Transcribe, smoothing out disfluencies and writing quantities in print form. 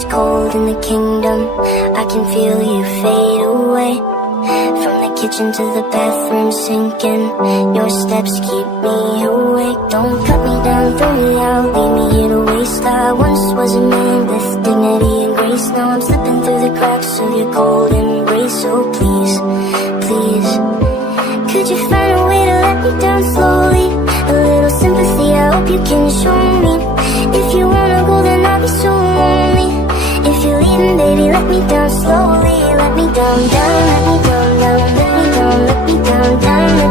is cold in the kingdom. I can feel you fade away. From the kitchen to the bathroom sinking, your steps keep me awake. Don't cut me down, throw me out, leave me here to waste. I once was a man with dignity and grace. Now I'm slipping through the cracks of your cold embrace. So please, please, could you find a way to let me down slowly? A little sympathy, I hope you can show me. If you wanna go, then I'll be so lonely. If you're leaving, baby, let me down slowly. Let me down, down, let me down, down, let me down, let me down, down.